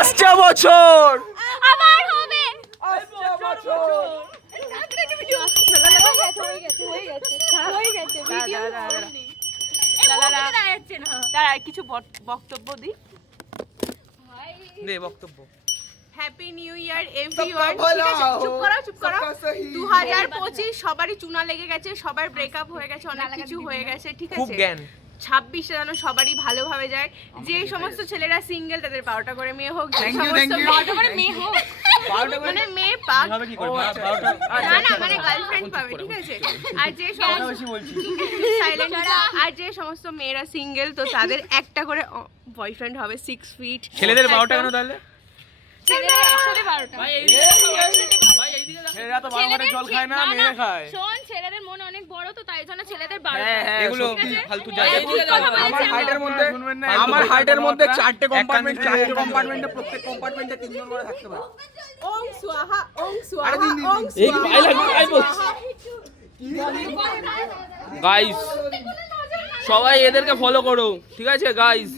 আসছে বছর আবার হবে। আসছে বছর তারা কিছু বক্তব্য দিই। দে বক্তব্য। Happy new year everyone. ঠিক আছে, চুপ করো চুপ করো। 2025 সবারই চুনা লেগে গেছে, সবার ব্রেকআপ হয়ে গেছে, অনেক কিছু হয়ে গেছে। ঠিক খুব আছে, জ্ঞান। 26 যেন সবারই ভালোভাবে যায়। যে সমস্ত ছেলেরা সিঙ্গেল তাদের 12টা করে মেয়ে হোক, যে Thank you, সমস্ত thank you. 12টা করে মেয়ে হোক, মানে মেয়ে পাক, কি করবে? না না মানে গার্লফ্রেন্ড পাবে। ঠিক আছে, আর যে সমস্ত সাইলেন্ট, আর যে সমস্ত মেয়েরা সিঙ্গেল তো তাদের একটা করে বয়ফ্রেন্ড হবে 6 ফিট। ছেলেদের 12টা কেন তাহলে? ছেলেদের একসাথে 12টা। ছেলেরা তো 12 ঘন্টা জল খায় না, মেয়ে খায়। শোন, ছেলেদের মন অনেক বড় তো তাই জন্য ছেলেদের হ্যাঁ 12টা। এগুলো ঠিক আছে? ফালতু এই যায়। ভুল কথা বলেছি আমার আমরা। হাইটের মধ্যে আমার হাইটের মধ্যে 4টে কম্পার্টমেন্ট, 4টে কম্পার্টমেন্টে প্রত্যেক কম্পার্টমেন্টে 3 জন করে থাকতে পারে। ওং স্বাহা ওং আরে স্বাহা দিন, দিন, ওং দিন। গাইস সবাই এদেরকে ফলো করো, ঠিক আছে গাইস।